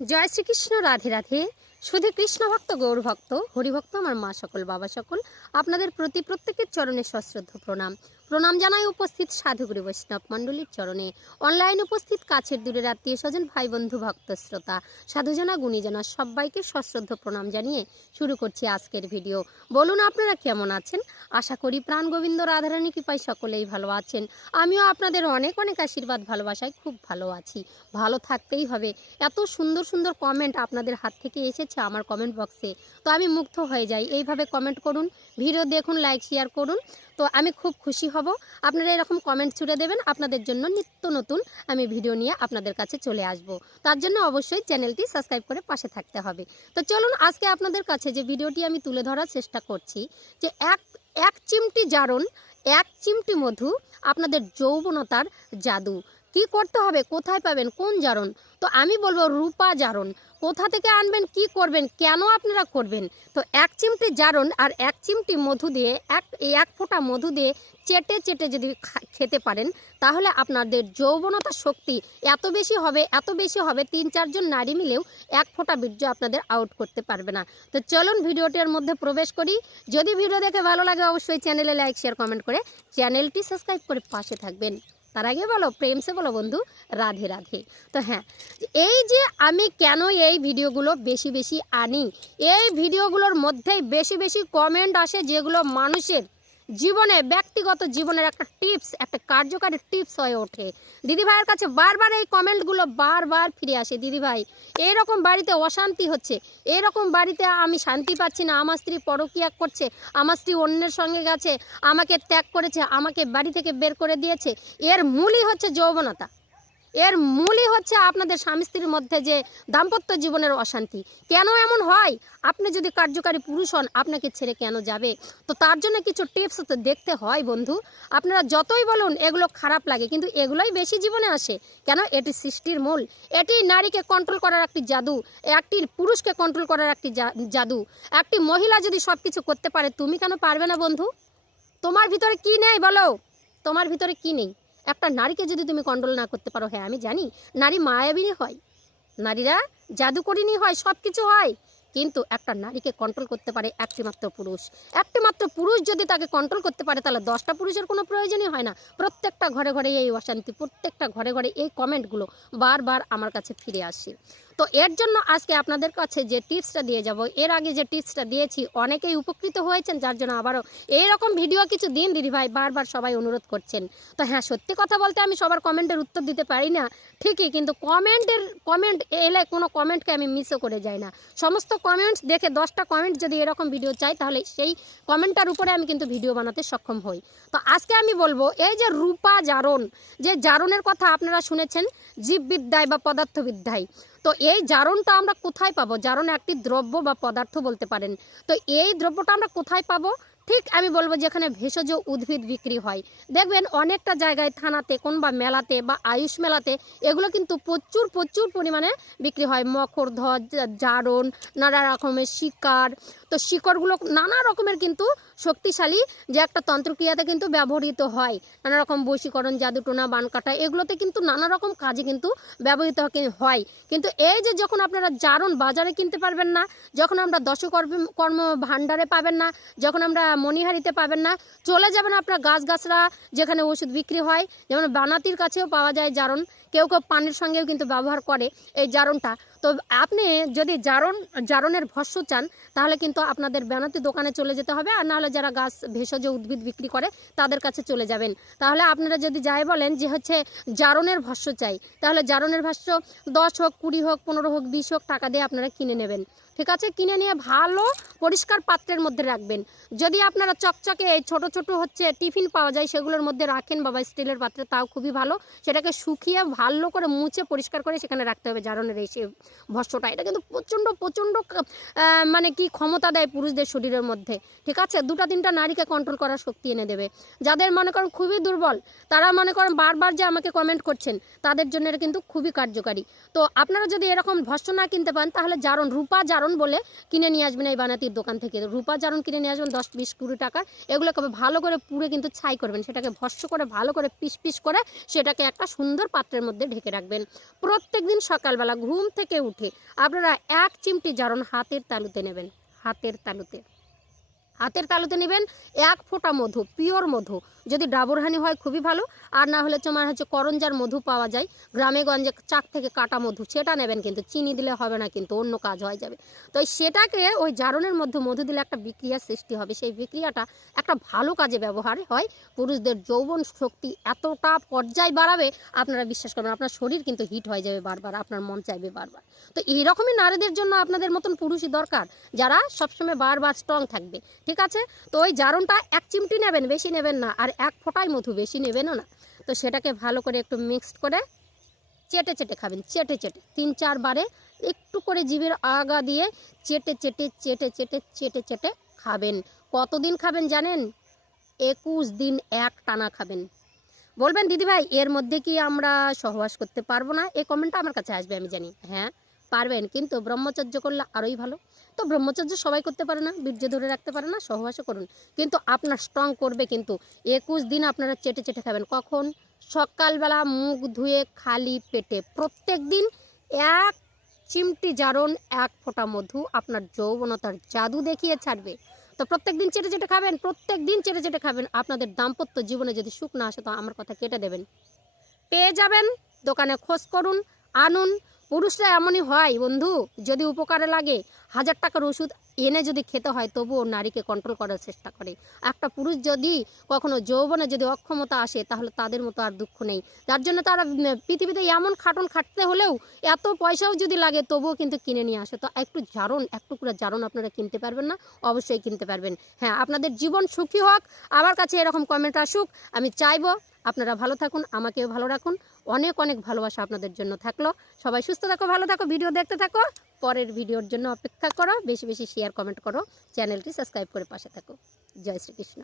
জয় শ্রীকৃষ্ণ, রাধে রাধে। শুধু কৃষ্ণ ভক্ত, গৌর ভক্ত, হরিভক্ত, আমার মা সকল, বাবা সকল, আপনাদের প্রতি প্রত্যেকের চরণে সশ্রদ্ধ প্রণাম। প্রণাম জানাই উপস্থিত সাধুগুরু বৈষ্ণব মণ্ডলীর চরণে, অনলাইন উপস্থিত কাছের দূরের আত্মীয় স্বজন, ভাই বন্ধু, ভক্ত শ্রোতা, সাধুজনা গুণীজনা সবাইকে সশ্রদ্ধ প্রণাম জানিয়ে শুরু করছি আজকের ভিডিও। বলুন আপনারা কেমন আছেন? আশা করি প্রাণ গোবিন্দ রাধারানী কৃপায় সকলেই ভালো আছেন। আমিও আপনাদের অনেক অনেক আশীর্বাদ ভালোবাসায় খুব ভালো আছি। ভালো থাকতেই হবে। এত সুন্দর সুন্দর কমেন্ট আপনাদের হাত থেকে এসেছে আমার কমেন্ট বক্সে, তো আমি মুগ্ধ হয়ে যাই। এইভাবে কমেন্ট করুন, ভিডিও দেখুন, লাইক শেয়ার করুন, তো আমি খুব খুশি হব। আপনারা এরকম কমেন্ট ছুড়ে দেবেন, আপনাদের জন্য নিত্য নতুন আমি ভিডিও নিয়ে আপনাদের কাছে চলে আসব। তার জন্য অবশ্যই চ্যানেলটি সাবস্ক্রাইব করে পাশে থাকতে হবে। তো চলুন আজকে আপনাদের কাছে যে ভিডিওটি আমি তুলে ধরার চেষ্টা করছি, যে এক চিমটি জারণ, এক চিমটি মধু, আপনাদের যৌবনতার জাদু। কি করতে হবে, কোথায় পাবেন, কোন জারণ? তো আমি বলবো রূপা জারণ। কোথা থেকে আনবেন, কি করবেন, কেন আপনারা করবেন? তো এক চিমটি জারণ আর এক চিমটি মধু দিয়ে, এক ফোঁটা মধু দিয়ে চেটে চেটে যদি খেতে পারেন, তাহলে আপনাদের যৌবনতা শক্তি এত বেশি হবে, এত বেশি হবে, 3-4 জন নারী মিলেও এক ফোঁটা বীর্য আপনাদের আউট করতে পারবে না। তো চলুন ভিডিওটির মধ্যে প্রবেশ করি। যদি ভিডিও দেখে ভালো লাগে অবশ্যই চ্যানেলে লাইক শেয়ার কমেন্ট করে চ্যানেলটি সাবস্ক্রাইব করে পাশে থাকবেন। তার আগে বলো, প্রেম সে বলো বন্ধু, রাধে রাধে। তো হ্যাঁ, এই যে আমি কেন এই ভিডিওগুলো বেশি বেশি আনি, এই ভিডিওগুলোর মধ্যেই বেশি বেশি কমেন্ট আসে যেগুলো মানুষের জীবনে, ব্যক্তিগত জীবনের একটা টিপস, একটা কার্যকারী টিপস হয়ে ওঠে। দিদিভাইয়ের কাছে বারবার এই কমেন্টগুলো বারবার ফিরে আসে, দিদিভাই এইরকম বাড়িতে অশান্তি হচ্ছে, এরকম বাড়িতে আমি শান্তি পাচ্ছি না, আমার স্ত্রী পরকীয়া করছে, আমার স্ত্রী অন্যের সঙ্গে গেছে, আমাকে ত্যাগ করেছে, আমাকে বাড়ি থেকে বের করে দিয়েছে। এর মূলই হচ্ছে যৌবনতা, এর মূলই হচ্ছে আপনাদের স্বামী স্ত্রীর মধ্যে যে দাম্পত্য জীবনের অশান্তি। কেন এমন হয়? আপনি যদি কার্যকারী পুরুষ হন, আপনাকে ছেড়ে কেন যাবে? তো তার জন্য কিছু টিপস তো দেখতে হয় বন্ধু। আপনারা যতই বলুন এগুলো খারাপ লাগে, কিন্তু এগুলোই বেশি জীবনে আসে। কেন? এটি সৃষ্টির মূল, এটি নারীকে কন্ট্রোল করার একটি জাদু, একটি পুরুষকে কন্ট্রোল করার একটি জাদু। একটি মহিলা যদি সব কিছু করতে পারে, তুমি কেন পারবে না বন্ধু? তোমার ভিতরে কি নেই বলো? তোমার ভিতরে কি নেই? একটা নারীকে যদি তুমি কন্ট্রোল না করতে পারো, হ্যাঁ আমি জানি নারী মায়াবিনী হয়, নারীরা জাদুকরিনী হয়, সব কিছু হয়, কিন্তু একটা নারীকে কন্ট্রোল করতে পারে একটি মাত্র পুরুষ। একটি মাত্র পুরুষ যদি তাকে কন্ট্রোল করতে পারে, তাহলে 10টা পুরুষের কোনো প্রয়োজনই হয় না। প্রত্যেকটা ঘরে ঘরে এই অশান্তি, প্রত্যেকটা ঘরে ঘরে এই কমেন্টগুলো বারবার আমার কাছে ফিরে আসে। তো এর জন্য আজকে আপনাদের কাছে যে টিপসটা দিয়ে যাব, এর আগে যে টিপসটা দিয়েছি অনেকেই উপকৃত হয়েছেন, যার জন্য আবারও এইরকম ভিডিও কিছু দিন দিদিভাই, বারবার সবাই অনুরোধ করছেন। তো হ্যাঁ, সত্যি কথা বলতে আমি সবার কমেন্টের উত্তর দিতে পারি না ঠিকই, কিন্তু কমেন্ট এলে কোনো কমেন্টকে আমি মিসও করে যাই না। সমস্ত কমেন্টস দেখে 10টা কমেন্ট যদি এরকম ভিডিও চাই, তাহলে সেই কমেন্টটার উপরে আমি কিন্তু ভিডিও বানাতে সক্ষম হই। তো আজকে আমি বলবো এই যে রূপা জারণ, যে জারণের কথা আপনারা শুনেছেন জীববিদ্যায় বা পদার্থবিদ্যায়। তো এই জারণটা আমরা কোথায় পাবো? জারণ একটি দ্রব্য বা পদার্থ বলতে পারেন। তো এই দ্রব্যটা আমরা কোথায় পাবো? ঠিক আমি বলবো যেখানে ভেষজ উদ্ভিদ বিক্রি হয়। দেখবেন অনেকটা জায়গায়, থানাতে, কোনবা মেলাতে বা আয়ুষ মেলাতে এগুলো কিন্তু প্রচুর প্রচুর পরিমাণে বিক্রি হয়। মকরধ্বজ, জারণ, নানা রকমের শিকার। তো শিকড়গুলো নানা রকমের কিন্তু শক্তিশালী, যে একটা তন্ত্রক্রিয়াতে কিন্তু ব্যবহৃত হয়। নানা রকম বশীকরণ, জাদুটোনা, বানকাটা, এগুলোতে কিন্তু নানা রকম কাজে কিন্তু ব্যবহৃত হয়। কিন্তু এই যে যখন আপনারা জারণ বাজারে কিনতে পারবেন না, যখন আমরা দশকর্ম ভাণ্ডারে পাবেন না, যখন আমরা মণিহারিতে পাবেন না, চলে যাবেন আপনার গাছগাছরা যেখানে ওষুধ বিক্রি হয়, যেমন বানাতির কাছেও পাওয়া যায় জারণ। কেউ কেউ পানের সঙ্গেও কিন্তু ব্যবহার করে এই জারণটা। তো আপনি যদি জারণের ভস্য চান, তাহলে কিন্তু আপনাদের বানাতি দোকানে চলে যেতে হবে, আর নাহলে যারা গাছ ভেষজ উদ্ভিদ বিক্রি করে তাদের কাছে চলে যাবেন। তাহলে আপনারা যদি যাই বলেন যে হচ্ছে জারণের ভস্য চাই, তাহলে জারণের ভস্য 10 হোক, 20 হোক, 15 হোক, 20 হোক টাকা দিয়ে আপনারা কিনে নেবেন। ঠিক আছে, কিনে নিয়ে ভালো পরিষ্কার পাত্রের মধ্যে রাখবেন। যদি আপনারা চকচকে এই ছোটো ছোটো হচ্ছে টিফিন পাওয়া যায়, সেগুলোর মধ্যে রাখেন বাবা, স্টিলের পাত্রে, তাও খুবই ভালো। সেটাকে শুকিয়ে ভালো করে মুছে পরিষ্কার করে সেখানে রাখতে হবে জারণের এই ভস্যটা। এটা কিন্তু প্রচণ্ড প্রচণ্ড মানে কি ক্ষমতা দেয় পুরুষদের শরীরের মধ্যে। ঠিক আছে, 2-3টা নারীকে কন্ট্রোল করার শক্তি এনে দেবে। যাদের মনে করেন খুবই দুর্বল, তারা মনে করেন বারবার যে আমাকে কমেন্ট করছেন, তাদের জন্য এটা কিন্তু খুবই কার্যকারী। তো আপনারা যদি এরকম ভস্য না কিনতে পান, তাহলে জারণ, রূপা জারণ জারণ বলে কিনে নিয়ে আসবেন এই বানাতির দোকান থেকে। রূপা জারণ কিনে নিয়ে আসবেন 10-20-20 টাকার। এগুলোকে ভালো করে পুড়ে কিন্তু ছাই করবেন, সেটাকে ভস্ম করে ভালো করে পিস পিস করে সেটাকে একটা সুন্দর পাত্রের মধ্যে ঢেকে রাখবেন। প্রত্যেক দিন সকালবেলা ঘুম থেকে উঠে আপনারা 1 চিমটি জারণ হাতের তালুতে নেবেন, হাতের তালুতে নেবেন। 1 ফোঁটা মধু, পিওর মধু, যদি ডাবর হানি হয় খুবই ভালো, আর না হলে তোমার হচ্ছে করঞ্জার মধু পাওয়া যায় গ্রামে গঞ্জে, চাক থেকে কাটা মধু, সেটা নেবেন। কিন্তু চিনি দিলে হবে না, কিন্তু অন্য কাজ হয়ে যাবে। তো সেটাকে ওই জারণের মধ্যে মধু দিলে একটা বিক্রিয়ার সৃষ্টি হবে, সেই বিক্রিয়াটা একটা ভালো কাজে ব্যবহার হয়। পুরুষদের যৌবন শক্তি এতটা পর্যায় বাড়াবে, আপনারা বিশ্বাস করবেন আপনার শরীর কিন্তু হিট হয়ে যাবে বারবার, আপনার মন চাইবে বারবার। তো এইরকমই নারীদের জন্য আপনাদের মতন পুরুষই দরকার, যারা সবসময় বারবার স্ট্রং থাকবে। ঠিক আছে, তো ওই জারণটা 1 চিমটি নেবেন, বেশি নেবেন না, আর 1 ফোঁটাই মধু, বেশি নেবেনও না। তো সেটাকে ভালো করে একটু মিক্সড করে চেটে চেটে খাবেন, চেটে চেটে 3-4 বারে একটু করে জিভের আগা দিয়ে চেটে চেটে চেটে চেটে চেটে চেটে খাবেন। কতদিন খাবেন জানেন? 21 দিন এক টানা খাবেন। বলবেন দিদিভাই এর মধ্যে কি আমরা সহবাস করতে পারবো না? এই কমেন্টটা আমার কাছে আসবে, আমি জানি। হ্যাঁ পারবেন, কিন্তু ব্রহ্মচর্য করলে আরোই ভালো। তো ব্রহ্মচর্য সবাই করতে পারে না, বীর্য ধরে রাখতে পারে না, সহবাসও করুন, কিন্তু আপনার স্ট্রং করবে। কিন্তু 21 দিন আপনারা চেটে চেটে খাবেন। কখন? সকালবেলা মুখ ধুয়ে খালি পেটে প্রত্যেক দিন 1 চিমটি জারণ, 1 ফোঁটা মধু আপনার যৌবনতার জাদু দেখিয়ে ছাড়বে। তো প্রত্যেক দিন চেটে চেটে খাবেন, প্রত্যেক দিন চেটে চেটে খাবেন। আপনাদের দাম্পত্য জীবনে যদি সুখ না আসে তো আমার কথা কেটে দেবেন, পেয়ে যাবেন। দোকানে খোঁজ করুন, আনুন। পুরুষরা এমনই হয় বন্ধু, যদি উপকারে লাগে 1000 টাকার ওষুধ এনে যদি খেতে হয় তবুও নারীকে কন্ট্রোল করার চেষ্টা করে। একটা পুরুষ যদি কখনো যৌবনে যদি অক্ষমতা আসে তাহলে তাদের মতো আর দুঃখ নেই। যার জন্য তারা পৃথিবীতে এমন খাটন খাটতে হলেও এত পয়সাও যদি লাগে তবুও কিন্তু কিনে নিয়ে আসে। তো একটু জারণ, একটু করে জারণ আপনারা কিনতে পারবেন না? অবশ্যই কিনতে পারবেন। হ্যাঁ, আপনাদের জীবন সুখী হোক, আমার কাছে এরকম কমেন্ট আসুক, আমি চাইবো। আপনারা ভালো থাকুন, আমাকেও ভালো রাখুন। অনেক অনেক ভালোবাসা আপনাদের জন্য থাকলো। সবাই সুস্থ থাকো, ভালো থাকো, ভিডিও দেখতে থাকো। পরের ভিডিওর জন্য অপেক্ষা করো, বেশি বেশি শেয়ার কমেন্ট করো, চ্যানেলটি সাবস্ক্রাইব করে পাশে থাকো। জয় শ্রীকৃষ্ণ।